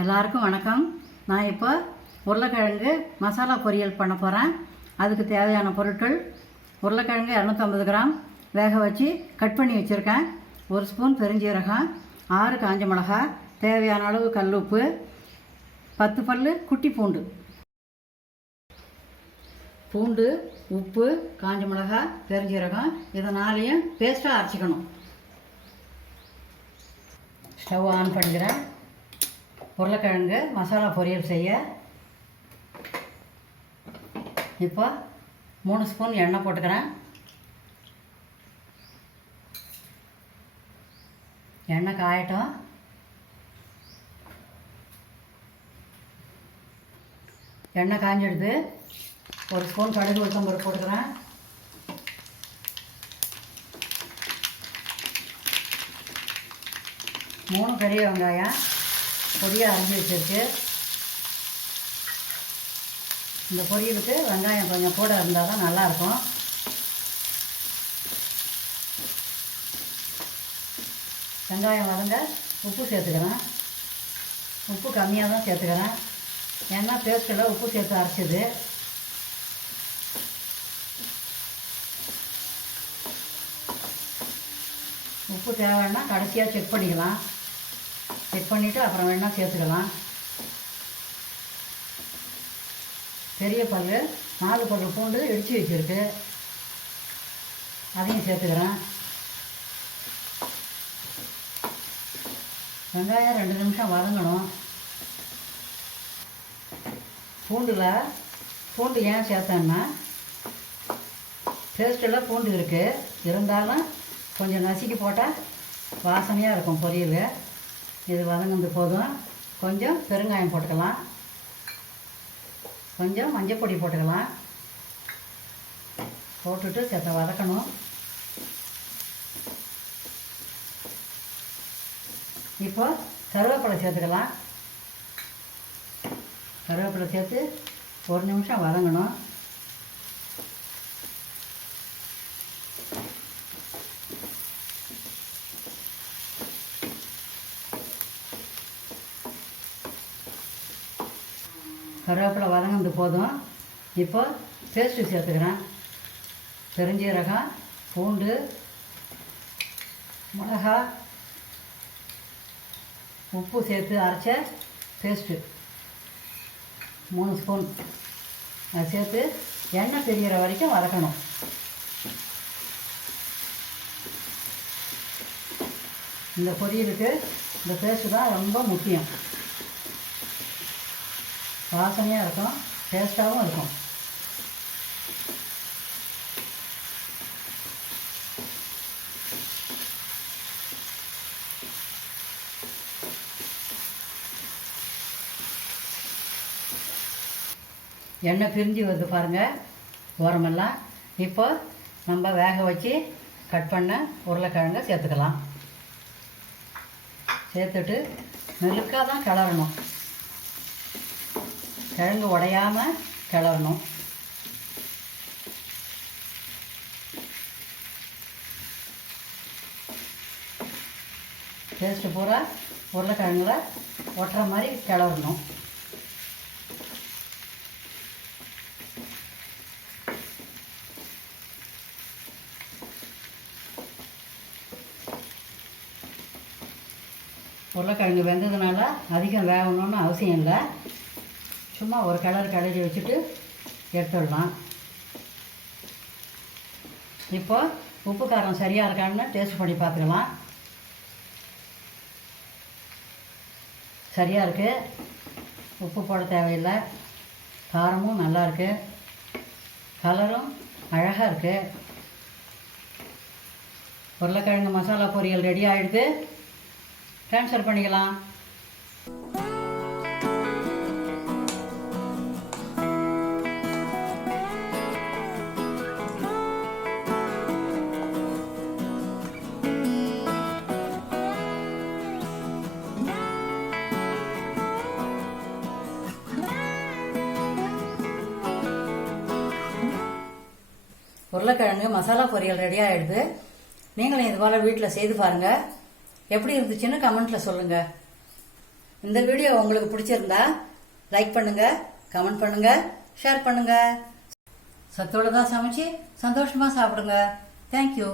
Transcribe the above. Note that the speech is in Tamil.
எல்லாருக்கும் வணக்கம். நான் இப்போ உருளைக்கிழங்கு மசாலா பொரியல் பண்ண போகிறேன் அதுக்கு தேவையான பொருட்கள் உருளைக்கிழங்கு இரநூத்தம்பது கிராம் வேக வச்சு கட் பண்ணி வச்சுருக்கேன். ஒரு ஸ்பூன் பெருஞ்சீரகம் ஆறு காஞ்ச மிளகா தேவையான அளவு கல் உப்பு பத்து பல் குட்டி பூண்டு. பூண்டு உப்பு காஞ்ச மிளகா பெருஞ்சீரகம் இதை நாளையும் பேஸ்ட்டாக அரைச்சிக்கணும். ஸ்டவ் ஆன் பண்ணிக்கிறேன். உருளைக்கிழங்கு மசாலா பொரியல் செய்ய. இப்போ மூணு ஸ்பூன் எண்ணெய் போட்டுக்கிறேன். எண்ணெய் காயட்டும். எண்ணெய் காஞ்சிடுது ஒரு ஸ்பூன் கடுகு உளுத்தம் பருப்பு போட்டுக்கிறேன். மூணு பெரிய வெங்காயம். பொடியாக அரைஞ்சி வச்சிருக்கு. இந்த பொரியலுக்கு வெங்காயம் கொஞ்சம் கூட இருந்தால் தான் நல்லாயிருக்கும். வெங்காயம் வதங்க உப்பு சேர்த்துக்கிறேன். உப்பு கம்மியாக தான் சேர்த்துக்கிறேன். ஏன்னா பேஸ்ட்டில் உப்பு சேர்த்து அரைச்சிது. உப்பு தேவைன்னா கடைசியாக செக் பண்ணிக்கலாம். செக் பண்ணிவிட்டு அப்புறம் வேணால் சேர்த்துக்கலாம். பெரிய பல் நாலு பல் பூண்டு இடித்து வச்சுருக்கு. அதையும் சேர்த்துக்கிறேன். வெங்காயம் ரெண்டு நிமிஷம் வதங்கணும். பூண்டில் பூண்டு ஏன் சேர்த்தேன்னா டேஸ்ட்டில் பூண்டு இருக்குது இருந்தாலும் கொஞ்சம் நசுக்கி போட்டால் வாசனையாக இருக்கும் பொரியல். இது வதங்கினது போதும். கொஞ்சம் பெருங்காயம் போட்டுக்கலாம். கொஞ்சம் மஞ்சள் பொடி போட்டுக்கலாம். போட்டுட்டு சேர்த்த வதக்கணும். இப்போ கருவேப்பிலை சேர்த்துக்கலாம். கருவேப்பிலை சேர்த்து ஒரு நிமிஷம் வதங்கணும். கருவேப்பிலை வதங்கினது போதும். இப்போ பேஸ்ட்டு சேர்த்துக்கிறேன். பெருஞ்சீரகம் பூண்டு மிளகா உப்பு சேர்த்து அரைச்ச பேஸ்ட்டு. மூணு ஸ்பூன். அதை சேர்த்து எண்ணெய் பிரிகிற வரைக்கும் வதக்கணும். இந்த பொரியலுக்கு இந்த பேஸ்ட்டு தான் ரொம்ப முக்கியம். வாசனையாக இருக்கும் டேஸ்ட்டாகவும் இருக்கும். எண்ணெய் பிரிஞ்சு வருது பாருங்கள் ஓரமெல்லாம். இப்போ நம்ம வேக வச்சு கட் பண்ண உருளைக்கிழங்க சேர்த்துக்கலாம். சேர்த்துட்டு மெழுக்காக தான் கிளறணும். கிழங்கு உடையாமல் கிளறணும். பேஸ்ட்டு பூரா உருளைக்கிழங்குல ஒட்டுற மாதிரி கிளறணும். உருளைக்கிழங்கு வெந்ததுனால அதிகம் வேகணும்னு அவசியம் இல்லை. சும்மா ஒரு கிளறு கிளறி வச்சுட்டு எடுத்துடலாம். இப்போ உப்பு காரம் சரியாக இருக்கான்னு டேஸ்ட் பண்ணி பார்த்துக்கலாம். சரியாக இருக்குது உப்பு போட தேவையில்லை. காரமும் நல்லா இருக்குது கலரும் அழகாக இருக்குது உருளைக்கிழங்கு மசாலா பொரியல் ரெடி ஆகிடுது ட்ரான்ஸ்ஃபர் பண்ணிக்கலாம். உருளைக்கிழங்கு மசாலா பொரியல் ரெடி ஆகிடுது நீங்களும் இது போல் வீட்டில் செய்து பாருங்கள் எப்படி இருந்துச்சுன்னு கமெண்ட்டில் சொல்லுங்கள் இந்த வீடியோ உங்களுக்கு பிடிச்சிருந்தா லைக் பண்ணுங்கள் கமெண்ட் பண்ணுங்கள் ஷேர் பண்ணுங்கள் சத்தோடு தான் சமைச்சு சந்தோஷமாக சாப்பிடுங்க. தேங்க்யூ